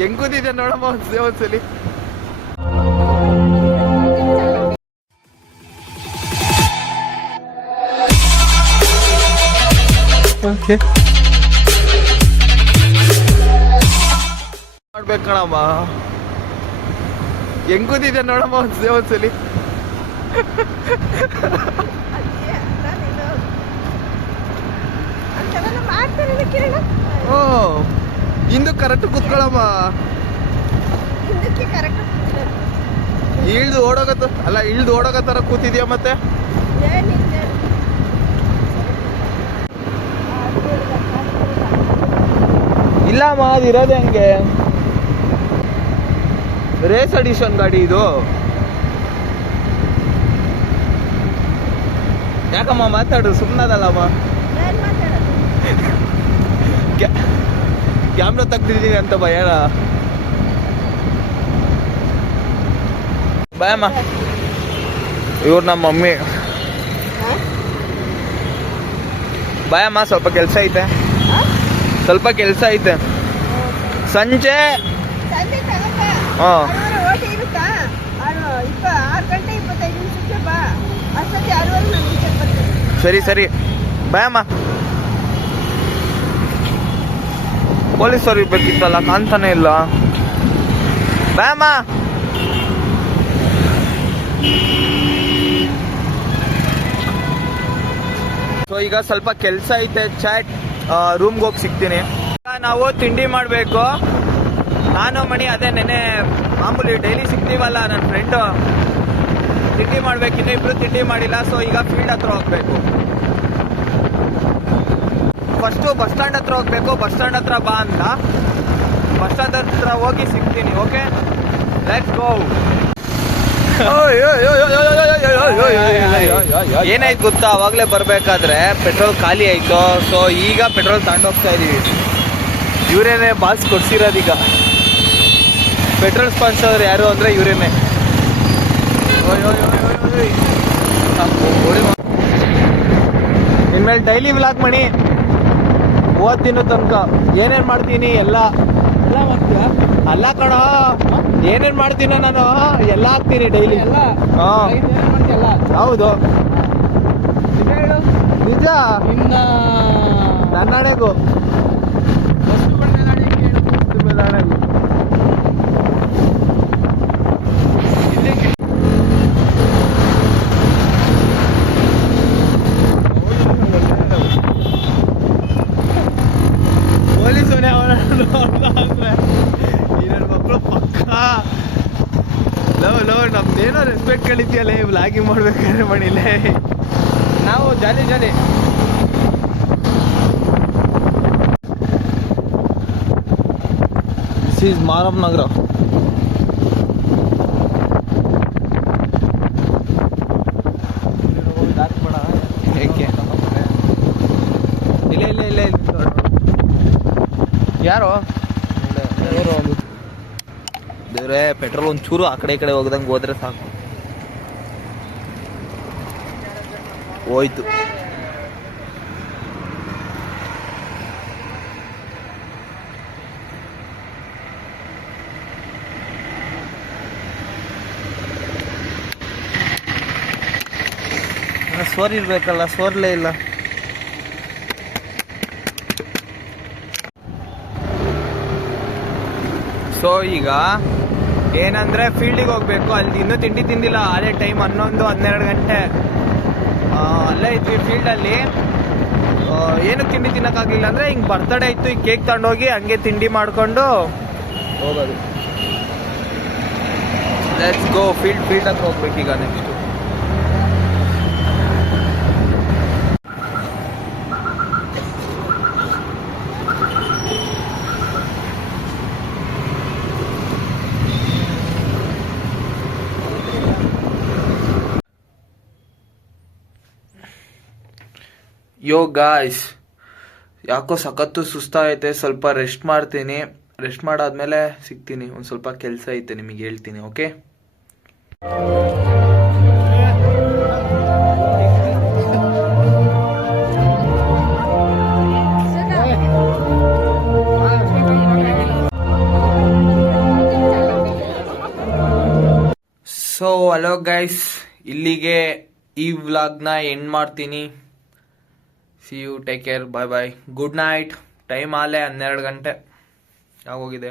ಹೆಂಗ್ ಕೂತಿದ್ದೆ ನೋಡಮ್ಮ ಒಂದ್ಸಲಿ. ಮಾಡ್ಬೇಕು ಕಣಮ್ಮ, ಹೆಂಗ್ ಕೂತಿದ್ದೆ ನೋಡಮ್ಮ ಒಂದ್ಸಲಿ. ಓ ಇಂದು ಕರೆಕ್ಟ್ ಕೂತ್ಕೊಳಮ್ಮ. ಇಳ್ದು ಓಡೋಗತ್ತರ ಕೂತಿದ್ಯಾ ಮತ್ತೆ. ಇಲ್ಲಮ್ಮ ಅದು ಇರೋದೇ ಹಂಗೆ. ರೇಸ್ ಅಡಿಷನ್ ಗಾಡಿ ಇದು. ಯಾಕಮ್ಮ ಮಾತಾಡು, ಸುಮ್ಮನದಲ್ಲಮ್ಮ. ಕ್ಯಾಮ್ರಾ ತೆಗ್ದಿದ್ದೀನಿ ಅಂತ ಭಯನ. ಬಾಯಮ್ಮ, ಇವ್ರು ನಮ್ಮ ಮಮ್ಮಿ. ಬಾಯಮ್ಮ, ಸ್ವಲ್ಪ ಕೆಲಸ ಐತೆ, ಸಂಜೆ. ಹಾಂ ಸರಿ ಬಾಯಮ್ಮ. ಪೊಲೀಸರು ಇರ್ಬೇಕಿತ್ತಲ್ಲ, ಕಾಣ್ತಾನೆ ಇಲ್ಲ. ಬಾಯಮ್ಮ. ಸೊ ಈಗ ಸ್ವಲ್ಪ ಕೆಲಸ ಐತೆ, ಚಾಟ್ ರೂಮ್ಗೆ ಹೋಗಿ ಸಿಗ್ತೀನಿ. ನಾವು ತಿಂಡಿ ಮಾಡಬೇಕು, ನಾನು ಮಣಿ. ಅದೇ ನೆನೆ ಮಾಮೂಲಿ ಡೈಲಿ ಸಿಗ್ತೀವಲ್ಲ ನನ್ನ ಫ್ರೆಂಡು, ತಿಂಡಿ ಮಾಡ್ಬೇಕು. ಇನ್ನಿಬ್ರು ತಿಂಡಿ ಮಾಡಿಲ್ಲ. ಸೊ ಈಗ ಫೀಲ್ಡ್ ಹತ್ರ ಹೋಗ್ಬೇಕು. ಫಸ್ಟು ಬಸ್ ಸ್ಟ್ಯಾಂಡ್ ಹತ್ರ ಹೋಗ್ಬೇಕು. ಬಸ್ ಸ್ಟ್ಯಾಂಡ್ ಹತ್ರ ಬಾ ಅಂತ. ಬಸ್ ಸ್ಟ್ಯಾಂಡ್ ಹತ್ರ ಹೋಗಿ ಸಿಗ್ತೀನಿ. Okay, let's go. ಏನಾಯ್ತು ಗೊತ್ತಾ, ಅವಾಗಲೇ ಬರಬೇಕಾದ್ರೆ ಪೆಟ್ರೋಲ್ ಖಾಲಿ ಆಯಿತು. ಸೊ ಈಗ ಪೆಟ್ರೋಲ್ ತಗೊಂಡೋಗ್ತಾ ಇದೀವಿ. ಇವರೇನೆ ಬಾಸ್ ಕೊಡ್ಸಿರೋದೀಗ. ಪೆಟ್ರೋಲ್ ಸ್ಪಾನ್ಸರ್ ಯಾರು ಅಂದರೆ ಇವರೇನೆ. ಇನ್ಮೇಲೆ ಡೈಲಿ ವ್ಲಾಗ್ ಮಾಡಿ ಓದ್ತಿನೋ ತನಕ ಏನೇನು ಮಾಡ್ತೀನಿ ಎಲ್ಲ ಮಾಡ್ತೀಯ. ಅಲ್ಲ ಕಣ, ಏನೇನು ಮಾಡ್ತೀನೋ ನಾನು ಎಲ್ಲ ಹಾಕ್ತೀನಿ ಡೈಲಿ. ಹಾಂ ಹೌದು, ನಿಜ. ನನ್ನ ಹಣೆಗೂ ಪೊಲೀಸನೇ ಅವನ ಮಕ್ಕಳು ಪಕ್ಕ. ಲವ್ ನಮ್ದೇನೋ ರೆಸ್ಪೆಕ್ಟ್ ಕಳಿತೀಯಲ್ಲ ವ್ಲಾಗಿಂಗ್ ಮಾಡ್ಬೇಕಾದ್ರೆ ಮಣಿಲೇ. ನಾವು ಜಾಲಿ ದಿಸ್ ಈಸ್ ಮಾರಮ್ಮ ನಗರ. ಏಕೆ ಇಲ್ಲ ಯಾರು ದೇವ್ರೆ, ಪೆಟ್ರೋಲ್ ಒಂಚೂರು ಆ ಕಡೆ ಈ ಕಡೆ ಹೋಗ್ದಂಗೆ ಹೋದ್ರೆ ಸಾಕು. ಹೋಯ್ತು. ಸೋರ್ ಇರ್ಬೇಕಲ್ಲ, ಸೋರ್ಲೇ ಇಲ್ಲ. ಸೊ ಈಗ ಏನಂದ್ರೆ ಫೀಲ್ಡಿಗೆ ಹೋಗ್ಬೇಕು. ಅಲ್ಲಿ ಇನ್ನೂ ತಿಂಡಿ ತಿಂದಿಲ್ಲ. ಅದೇ ಟೈಮ್ 11-12 ಗಂಟೆ. ಅಲ್ಲೇ ಇದ್ವಿ ಫೀಲ್ಡಲ್ಲಿ. ಏನಕ್ಕೆ ತಿಂಡಿ ತಿನ್ನೋಕ್ಕಾಗಲಿಲ್ಲ ಅಂದರೆ ಹಿಂಗೆ ಬರ್ತಡೇ ಇತ್ತು. ಈಗ ಕೇಕ್ ತಗೊಂಡೋಗಿ ಹಂಗೆ ತಿಂಡಿ ಮಾಡಿಕೊಂಡು ಹೋಗೋದು. Let's go. ಫೀಲ್ಡ್ ಹತ್ರ ಹೋಗ್ಬೇಕೀಗ ನೆಕ್ಸ್ಟು. ಯೋ ಗಾಯ್ಸ್, ಯಾಕೋ ಸಖತ್ತು ಸುಸ್ತಾಗೈತೆ. ಸ್ವಲ್ಪ ರೆಸ್ಟ್ ಮಾಡ್ತೀನಿ. ರೆಸ್ಟ್ ಮಾಡಾದ್ಮೇಲೆ ಸಿಗ್ತೀನಿ. ಒಂದು ಸ್ವಲ್ಪ ಕೆಲಸ ಐತೆ, ನಿಮಗೆ ಹೇಳ್ತೀನಿ. ಓಕೆ, ಸೊ ಹಲೋ ಗೈಸ್, ಇಲ್ಲಿಗೆ ಈ ವ್ಲಾಗ್ನ ಎಂಡ್ ಮಾಡ್ತೀನಿ. See you, take care, bye bye, good night. Time ಆಲೆ 12 ಗಂಟೆ ಆಗೋಗಿದೆ.